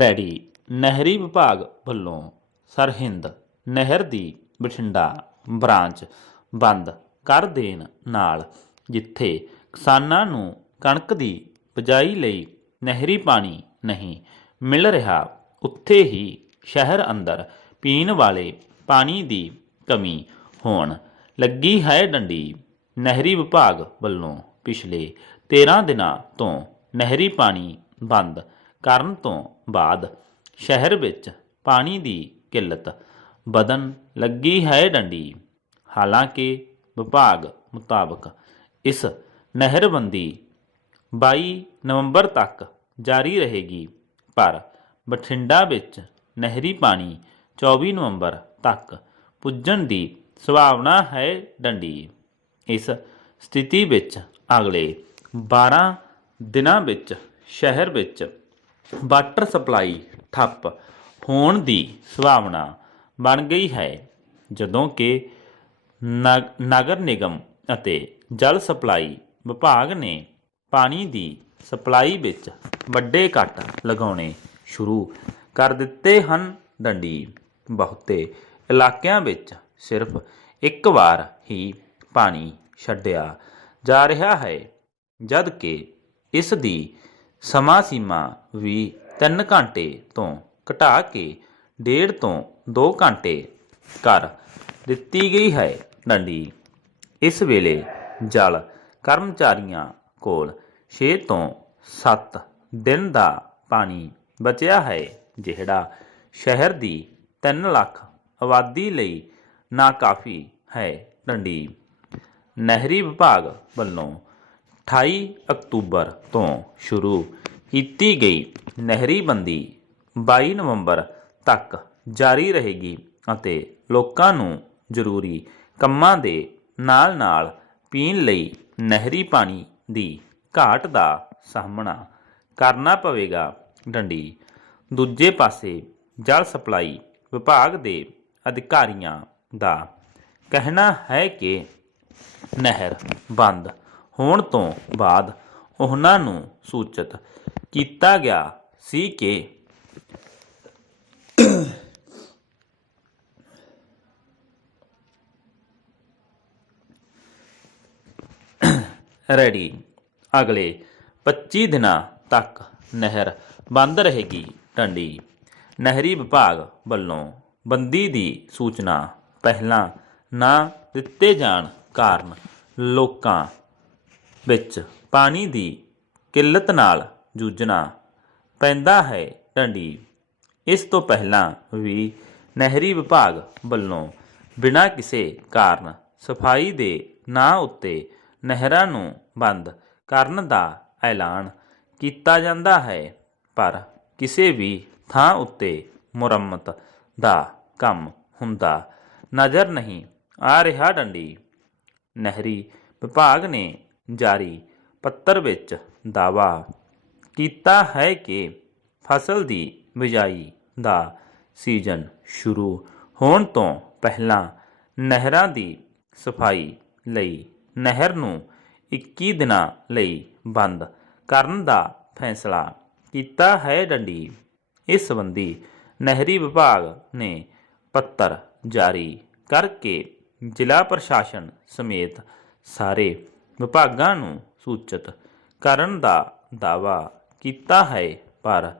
Ready. ਨਹਿਰੀ ਵਿਭਾਗ ਵੱਲੋਂ ਸਰਹਿੰਦ ਨਹਿਰ ਦੀ ਬਠਿੰਡਾ ਬ੍ਰਾਂਚ ਬੰਦ ਕਰ ਦੇਣ ਨਾਲ, ਜਿੱਥੇ ਕਿਸਾਨਾਂ ਨੂੰ ਕਣਕ ਦੀ ਬਜਾਈ ਲਈ ਨਹਿਰੀ ਪਾਣੀ ਨਹੀਂ ਮਿਲ ਰਿਹਾ, ਉੱਥੇ ਹੀ ਸ਼ਹਿਰ ਅੰਦਰ ਪੀਣ ਵਾਲੇ ਪਾਣੀ ਦੀ ਕਮੀ ਹੋਣ ਲੱਗੀ ਹੈ ਡੰਡੀ। ਨਹਿਰੀ ਵਿਭਾਗ ਵੱਲੋਂ ਪਿਛਲੇ 13 ਦਿਨਾਂ ਤੋਂ ਨਹਿਰੀ ਪਾਣੀ ਬੰਦ ਕਰਨ ਤੋਂ ਬਾਅਦ ਸ਼ਹਿਰ ਵਿੱਚ ਪਾਣੀ ਦੀ ਕਿੱਲਤ ਵਧਣ ਲੱਗੀ ਹੈ ਡੰਡੀ। ਹਾਲਾਂਕਿ ਵਿਭਾਗ ਮੁਤਾਬਕ ਇਸ ਨਹਿਰਬੰਦੀ 22 ਨਵੰਬਰ ਤੱਕ ਜਾਰੀ ਰਹੇਗੀ, ਪਰ ਬਠਿੰਡਾ ਵਿੱਚ ਨਹਿਰੀ ਪਾਣੀ 24 ਨਵੰਬਰ ਤੱਕ ਪੁੱਜਣ ਦੀ ਸੰਭਾਵਨਾ ਹੈ ਡੰਡੀ। ਇਸ ਸਥਿਤੀ ਵਿੱਚ ਅਗਲੇ 12 ਦਿਨਾਂ ਵਿੱਚ ਸ਼ਹਿਰ ਵਿੱਚ ਵਾਟਰ ਸਪਲਾਈ ਠੱਪ ਹੋਣ ਦੀ ਸੰਭਾਵਨਾ ਬਣ ਗਈ ਹੈ, ਜਦੋਂ ਕਿ ਨਗਰ ਨਿਗਮ ਅਤੇ ਜਲ ਸਪਲਾਈ ਵਿਭਾਗ ਨੇ ਪਾਣੀ ਦੀ ਸਪਲਾਈ ਵਿੱਚ ਵੱਡੇ ਕੱਟ ਲਗਾਉਣੇ ਸ਼ੁਰੂ ਕਰ ਦਿੱਤੇ ਹਨ। ਡੰਡੀ ਬਹੁਤੇ ਇਲਾਕਿਆਂ ਵਿੱਚ ਸਿਰਫ ਇੱਕ ਵਾਰ ਹੀ ਪਾਣੀ ਛੱਡਿਆ ਜਾ ਰਿਹਾ ਹੈ ਜਦ ਕਿ ਇਸ ਦੀ ਸਮਾਂ ਸੀਮਾ ਵੀ 3 ਘੰਟੇ ਤੋਂ ਘਟਾ ਕੇ ਡੇਢ ਤੋਂ 2 ਘੰਟੇ ਕਰ ਦਿੱਤੀ ਗਈ ਹੈ ਡੰਡੀ। ਇਸ ਵੇਲੇ ਜਲ ਕਰਮਚਾਰੀਆਂ ਕੋਲ 6 ਤੋਂ 7 ਦਿਨ ਦਾ ਪਾਣੀ ਬਚਿਆ ਹੈ, ਜਿਹੜਾ ਸ਼ਹਿਰ ਦੀ 3 ਲੱਖ ਆਬਾਦੀ ਲਈ ਨਾਕਾਫੀ ਹੈ ਡੰਡੀ। ਨਹਿਰੀ ਵਿਭਾਗ ਵੱਲੋਂ 28 ਅਕਤੂਬਰ ਤੋਂ ਸ਼ੁਰੂ ਕੀਤੀ ਗਈ ਨਹਿਰੀ ਬੰਦੀ 22 ਨਵੰਬਰ ਤੱਕ ਜਾਰੀ ਰਹੇਗੀ ਅਤੇ ਲੋਕਾਂ ਨੂੰ ਜ਼ਰੂਰੀ ਕੰਮਾਂ ਦੇ ਨਾਲ-ਨਾਲ ਪੀਣ ਲਈ ਨਹਿਰੀ ਪਾਣੀ ਦੀ ਘਾਟ ਦਾ ਸਾਹਮਣਾ ਕਰਨਾ ਪਵੇਗਾ। ਡੰਡੀ ਦੂਜੇ ਪਾਸੇ ਜਲ ਸਪਲਾਈ ਵਿਭਾਗ ਦੇ ਅਧਿਕਾਰੀਆਂ ਦਾ ਕਹਿਣਾ ਹੈ ਕਿ ਨਹਿਰ ਬੰਦ ਹੋਣ ਤੋਂ ਬਾਅਦ ਉਹਨਾਂ ਨੂੰ ਸੂਚਿਤ ਕੀਤਾ ਗਿਆ ਸੀ ਕਿ ਰੈਡੀ। ਅਗਲੇ 25 ਦਿਨਾਂ ਤੱਕ ਨਹਿਰ ਬੰਦ ਰਹੇਗੀ। ਟੰਡੀ। ਨਹਿਰੀ ਵਿਭਾਗ ਵੱਲੋਂ ਬੰਦੀ ਦੀ ਸੂਚਨਾ ਪਹਿਲਾਂ ਨਾ ਦਿੱਤੇ ਜਾਣ ਕਾਰਨ ਲੋਕਾਂ ਵਿੱਚ ਪਾਣੀ ਦੀ ਕਿੱਲਤ ਨਾਲ ਜੂਝਣਾ ਪੈਂਦਾ ਹੈ ਟੰਡੀ ਇਸ ਤੋਂ ਪਹਿਲਾਂ ਵੀ ਨਹਿਰੀ ਵਿਭਾਗ ਵੱਲੋਂ ਬਿਨਾਂ ਕਿਸੇ ਕਾਰਨ ਸਫ਼ਾਈ ਦੇ ਨਾਂ ਉੱਤੇ ਨਹਿਰਾਂ ਨੂੰ ਬੰਦ ਕਰਨ ਦਾ ਐਲਾਨ ਕੀਤਾ ਜਾਂਦਾ ਹੈ, ਪਰ ਕਿਸੇ ਵੀ ਥਾਂ ਉੱਤੇ ਮੁਰੰਮਤ ਦਾ ਕੰਮ ਹੁੰਦਾ ਨਜ਼ਰ ਨਹੀਂ ਆ ਰਿਹਾ ਡੰਡੀ। ਨਹਿਰੀ ਵਿਭਾਗ ਨੇ ਜਾਰੀ ਪੱਤਰ ਵਿੱਚ ਦਾਅਵਾ ਕੀਤਾ ਹੈ ਕਿ ਫਸਲ ਦੀ ਬਿਜਾਈ ਦਾ ਸੀਜ਼ਨ ਸ਼ੁਰੂ ਹੋਣ ਤੋਂ ਪਹਿਲਾਂ ਨਹਿਰਾਂ ਦੀ ਸਫ਼ਾਈ ਲਈ ਨਹਿਰ ਨੂੰ 21 ਦਿਨਾਂ ਲਈ ਬੰਦ ਕਰਨ ਦਾ ਫੈਸਲਾ ਕੀਤਾ ਹੈ ਡੰਡੀ। ਇਸ ਸੰਬੰਧੀ ਨਹਿਰੀ ਵਿਭਾਗ ਨੇ ਪੱਤਰ ਜਾਰੀ ਕਰਕੇ ਜ਼ਿਲ੍ਹਾ ਪ੍ਰਸ਼ਾਸਨ ਸਮੇਤ ਸਾਰੇ ਵਿਭਾਗਾਂ ਨੂੰ ਸੂਚਿਤ ਕਰਨ ਦਾ ਦਾਅਵਾ ਕੀਤਾ ਹੈ, ਪਰ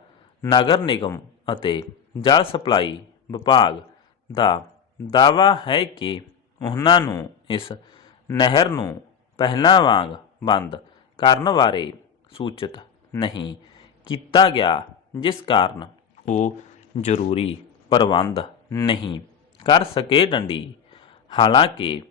ਨਗਰ ਨਿਗਮ ਅਤੇ ਜਲ ਸਪਲਾਈ ਵਿਭਾਗ ਦਾ ਦਾਅਵਾ ਹੈ ਕਿ ਉਹਨਾਂ ਨੂੰ ਇਸ ਨਹਿਰ ਨੂੰ ਪਹਿਲਾਂ ਵਾਂਗ ਬੰਦ ਕਰਨ ਬਾਰੇ ਸੂਚਿਤ ਨਹੀਂ ਕੀਤਾ ਗਿਆ, ਜਿਸ ਕਾਰਨ ਉਹ ਜ਼ਰੂਰੀ ਪ੍ਰਬੰਧ ਨਹੀਂ ਕਰ ਸਕੇ ਡੰਡੀ। ਹਾਲਾਂਕਿ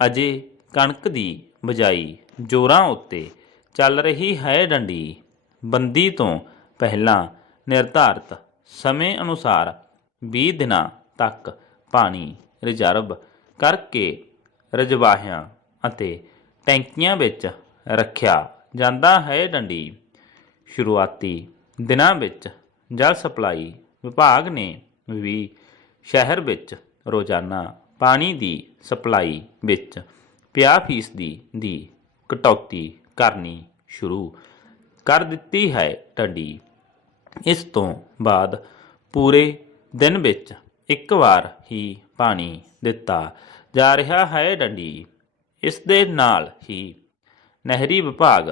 ਅਜੇ ਕਣਕ ਦੀ ਬਜਾਈ ਜੋਰਾਂ ਉੱਤੇ ਚੱਲ ਰਹੀ ਹੈ ਡੰਡੀ। ਬੰਦੀ ਤੋਂ ਪਹਿਲਾਂ ਨਿਰਧਾਰਤ ਸਮੇਂ ਅਨੁਸਾਰ 20 ਦਿਨਾਂ ਤੱਕ ਪਾਣੀ ਰਿਜ਼ਰਵ ਕਰਕੇ ਰਜਵਾਹਿਆਂ ਅਤੇ ਟੈਂਕੀਆਂ ਵਿੱਚ ਰੱਖਿਆ ਜਾਂਦਾ ਹੈ ਡੰਡੀ। ਸ਼ੁਰੂਆਤੀ ਦਿਨਾਂ ਵਿੱਚ ਜਲ ਸਪਲਾਈ ਵਿਭਾਗ ਨੇ ਵੀ ਸ਼ਹਿਰ ਵਿੱਚ ਰੋਜ਼ਾਨਾ ਪਾਣੀ ਦੀ ਸਪਲਾਈ ਵਿੱਚ 50% ਦੀ ਕਟੌਤੀ ਕਰਨੀ ਸ਼ੁਰੂ ਕਰ ਦਿੱਤੀ ਹੈ ਟੰਡੀ। ਇਸ ਤੋਂ ਬਾਅਦ ਪੂਰੇ ਦਿਨ ਵਿੱਚ ਇੱਕ ਵਾਰ ਹੀ ਪਾਣੀ ਦਿੱਤਾ ਜਾ ਰਿਹਾ ਹੈ ਡੰਡੀ ਇਸ ਦੇ ਨਾਲ ਹੀ ਨਹਿਰੀ ਵਿਭਾਗ